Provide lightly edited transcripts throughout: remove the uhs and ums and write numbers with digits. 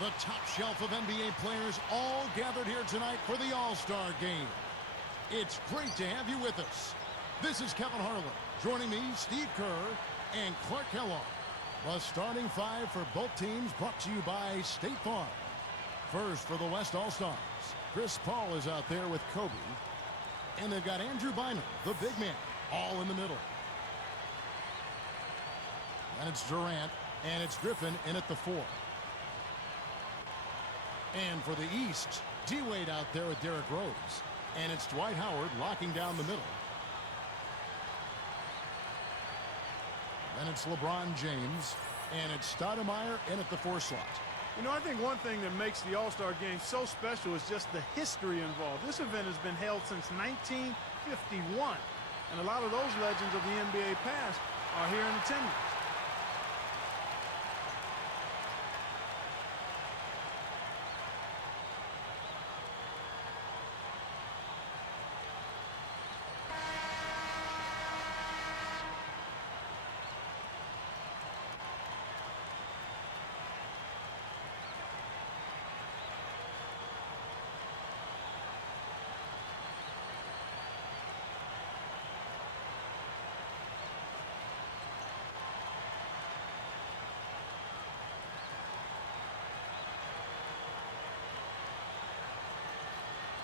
The top shelf of NBA players all gathered here tonight for the All-Star game. It's great to have you with us. This is Kevin Harlan. Joining me, Steve Kerr and Clark Kellogg. The starting five for both teams brought to you by State Farm. First for the West All-Stars, Chris Paul is out there with Kobe. And they've got Andrew Bynum, the big man, all in the middle. And it's Durant, and it's Griffin in at the 4. And for the East, D-Wade out there with Derrick Rose. And it's Dwight Howard locking down the middle. Then it's LeBron James, and it's Stoudemire in at the 4 slot. You know, I think one thing that makes the All-Star game so special is just the history involved. This event has been held since 1951, and a lot of those legends of the NBA past are here in attendance.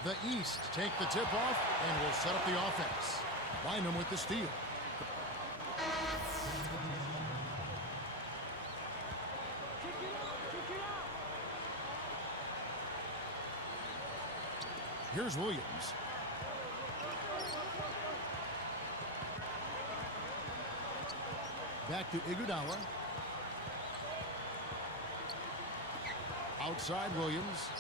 The East take the tip off and will set up the offense. Bynum with the steal. Here's Williams. Back to Iguodala. Outside Williams.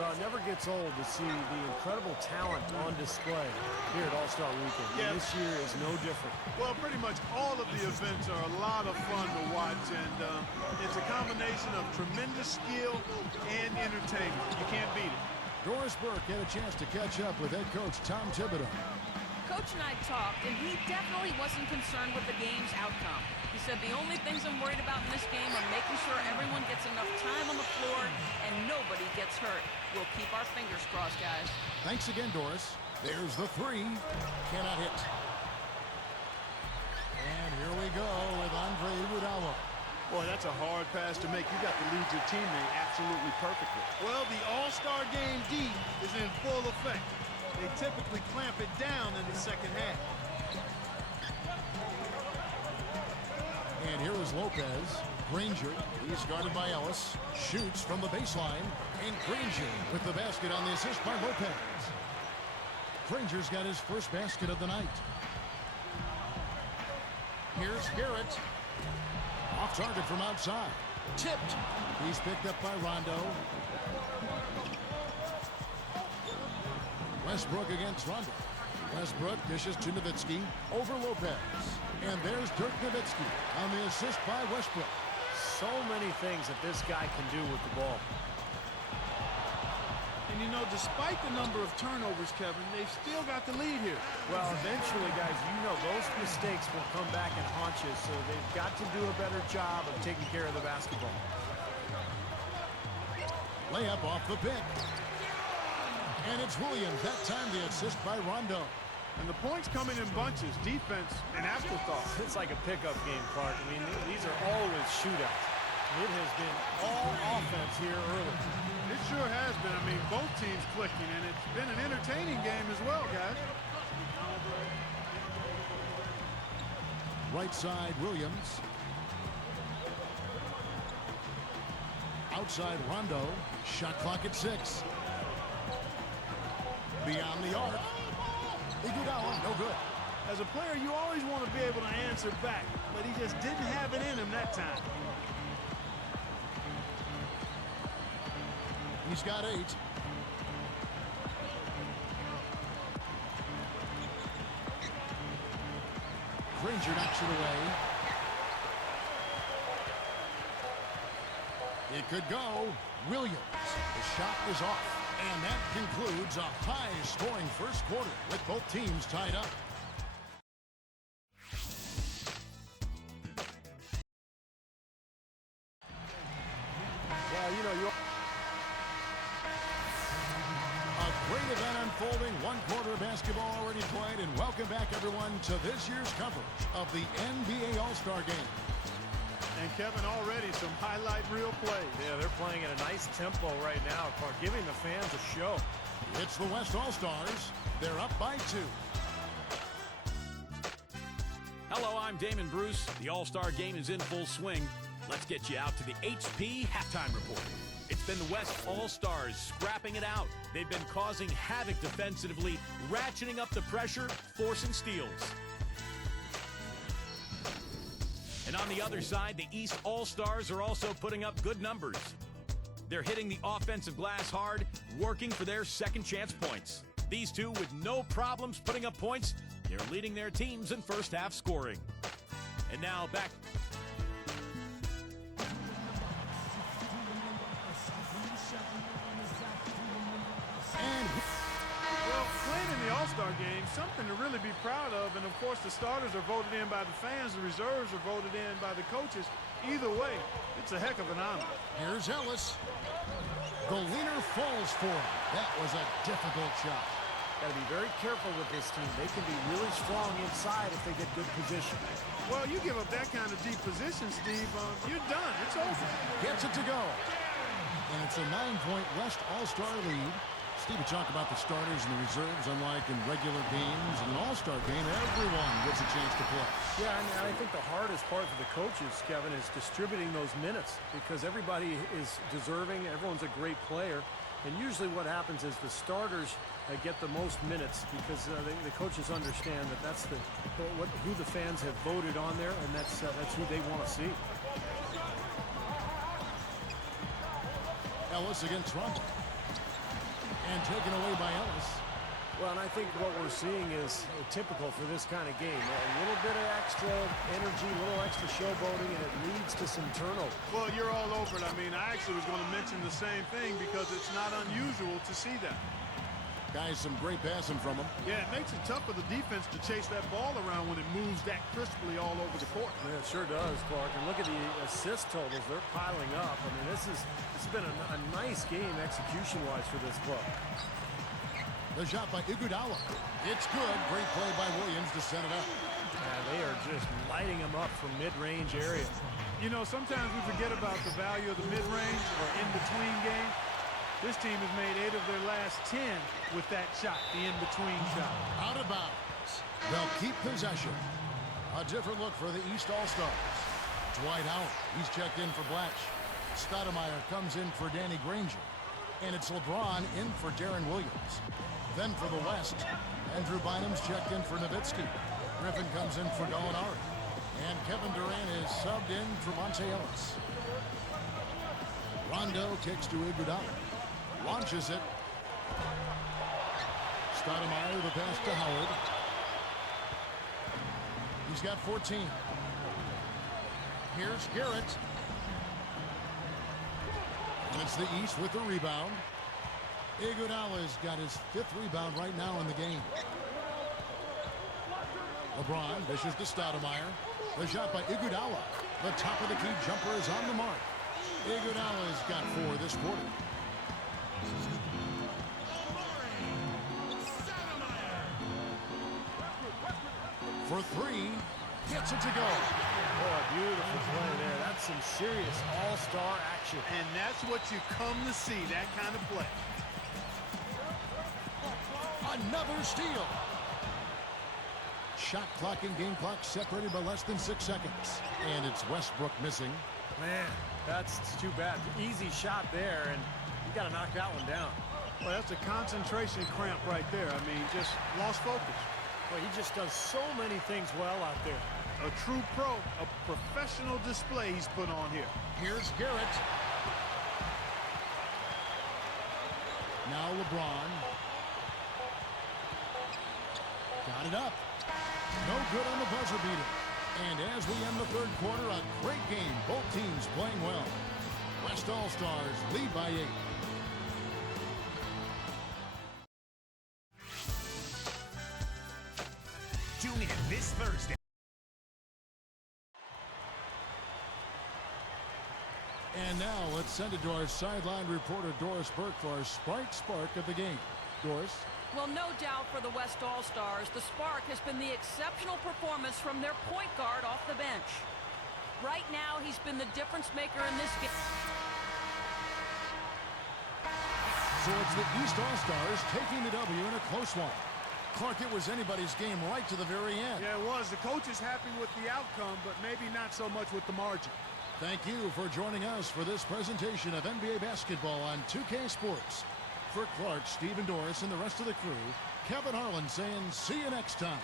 Well, it never gets old to see the incredible talent on display here at All-Star Weekend. Yeah. And this year is no different. Well, pretty much all of the events are a lot of fun to watch, and it's a combination of tremendous skill and entertainment. You can't beat it. Doris Burke had a chance to catch up with head coach Tom Thibodeau. Coach and I talked, and he definitely wasn't concerned with the game's outcome. He said the only things I'm worried about in this game are making sure everyone gets enough time on the floor and nobody gets hurt. We'll keep our fingers crossed, guys. Thanks again, Doris. There's the 3. Cannot hit. And here we go with Andre Iguodala. Boy, that's a hard pass to make. You got to lead your teammate absolutely perfectly. Well, the All-Star game D is in full effect. They typically clamp it down in the second half. And here is Lopez. Granger, he's guarded by Ellis. Shoots from the baseline. And Granger with the basket on the assist by Lopez. Granger's got his first basket of the night. Here's Garrett. Off target from outside. Tipped. He's picked up by Rondo. Westbrook against Rondo. Westbrook dishes to Nowitzki over Lopez. And there's Dirk Nowitzki on the assist by Westbrook. So many things that this guy can do with the ball. And you know, despite the number of turnovers, Kevin, they've still got the lead here. Well, eventually, guys, you know those mistakes will come back and haunt you, so they've got to do a better job of taking care of the basketball. Layup off the pick. And it's Williams. That time the assist by Rondo. And the points coming in bunches. Defense and afterthought. It's like a pickup game, Clark. I mean, these are always shootouts. It has been all offense here early. It sure has been. I mean, both teams clicking, and it's been an entertaining game as well, guys. Right side, Williams. Outside, Rondo. Shot clock at 6. Beyond the arc. Iguodala, no good. As a player, you always want to be able to answer back, but he just didn't have it in him that time. He's got 8. Granger knocks it away. It could go. Williams. The shot is off. And that concludes a high-scoring first quarter with both teams tied up. Welcome back, everyone, to this year's coverage of the NBA All-Star Game. And Kevin, already some highlight reel plays. Yeah, they're playing at a nice tempo right now, Clark, giving the fans a show. It's the West All-Stars. They're up by 2. Hello, I'm Damon Bruce. The All-Star Game is in full swing. Let's get you out to the HP Halftime Report. It's been the West All-Stars scrapping it out. They've been causing havoc defensively, ratcheting up the pressure, forcing steals. And on the other side, the East All-Stars are also putting up good numbers. They're hitting the offensive glass hard, working for their second chance points. These two, with no problems putting up points, they're leading their teams in first half scoring. And now back. Well, playing in the All-Star Game, something to really be proud of. And, of course, the starters are voted in by the fans. The reserves are voted in by the coaches. Either way, it's a heck of an honor. Here's Ellis. The leaner falls for it. That was a difficult shot. Got to be very careful with this team. They can be really strong inside if they get good position. Well, you give up that kind of deep position, Steve, you're done. It's over. Gets it to go. And it's a 9-point West All-Star lead. Steve, we talk about the starters and the reserves. Unlike in regular games, in an All-Star game, everyone gets a chance to play. Yeah, and I think the hardest part for the coaches, Kevin, is distributing those minutes because everybody is deserving. Everyone's a great player. And usually what happens is the starters get the most minutes because the coaches understand that that's who the fans have voted on there, and that's who they want to see. Ellis against Rondo. And taken away by Ellis. Well, and I think what we're seeing is typical for this kind of game. A little bit of extra energy, a little extra showboating, and it leads to some turnover. Well, you're all over it. I mean, I actually was going to mention the same thing because it's not unusual to see that. Guys, some great passing from him. Yeah, it makes it tough for the defense to chase that ball around when it moves that crisply all over the court. Yeah, it sure does, Clark. And look at the assist totals. They're piling up. I mean, this has been a nice game execution-wise for this club. The shot by Iguodala. It's good. Great play by Williams to set it up. Yeah, they are just lighting them up from mid-range area. You know, sometimes we forget about the value of the mid-range or in-between game. This team has made 8 of their last 10 with that shot, the in-between shot. Out of bounds. They'll keep possession. A different look for the East All-Stars. Dwight Howard. He's checked in for Blatch. Stoudemire comes in for Danny Granger. And it's LeBron in for Darren Williams. Then for the West, Andrew Bynum's checked in for Nowitzki. Griffin comes in for Gallinari. And Kevin Durant is subbed in for Monte Ellis. Rondo kicks to Iguodala. Launches it. Stoudemire, the pass to Howard. He's got 14. Here's Garrett. And it's the East with the rebound. Iguodala's got his 5th rebound right now in the game. LeBron dishes to Stoudemire. The shot by Iguodala. The top of the key jumper is on the mark. Iguodala's got 4 this quarter. For 3, gets it to go. Boy, beautiful play there. That's some serious all-star action. And that's what you come to see, that kind of play. Another steal. Shot clock and game clock separated by less than 6 seconds. And it's Westbrook missing. Man, that's too bad. Easy shot there, and you got to knock that one down. Well, that's a concentration cramp right there. I mean, just lost focus. Well, he just does so many things well out there. A true pro, a professional display he's put on here. Here's Garrett. Now LeBron. Got it up. No good on the buzzer beater. And as we end the 3rd quarter, a great game. Both teams playing well. West All-Stars lead by 8. Tune in this Thursday. And now let's send it to our sideline reporter, Doris Burke, for our Sprite Spark of the game. Doris? Well, no doubt for the West All-Stars, the spark has been the exceptional performance from their point guard off the bench. Right now, he's been the difference maker in this game. So it's the East All-Stars taking the W in a close one. Clark, it was anybody's game right to the very end. Yeah, it was. The coach is happy with the outcome, but maybe not so much with the margin. Thank you for joining us for this presentation of NBA basketball on 2K Sports. For Clark, Stephen Doris, and the rest of the crew, Kevin Harlan saying see you next time.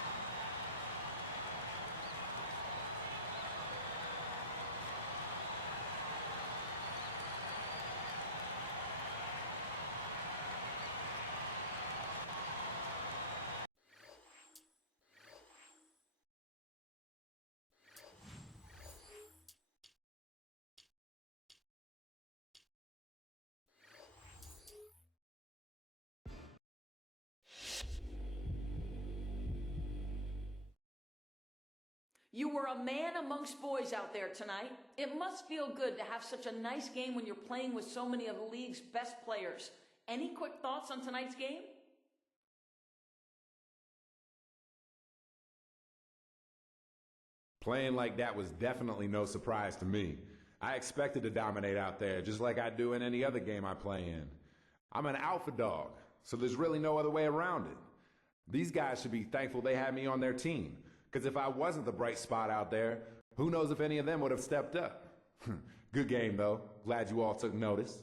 You were a man amongst boys out there tonight. It must feel good to have such a nice game when you're playing with so many of the league's best players. Any quick thoughts on tonight's game? Playing like that was definitely no surprise to me. I expected to dominate out there, just like I do in any other game I play in. I'm an alpha dog, so there's really no other way around it. These guys should be thankful they had me on their team, because if I wasn't the bright spot out there, who knows if any of them would have stepped up. Good game, though. Glad you all took notice.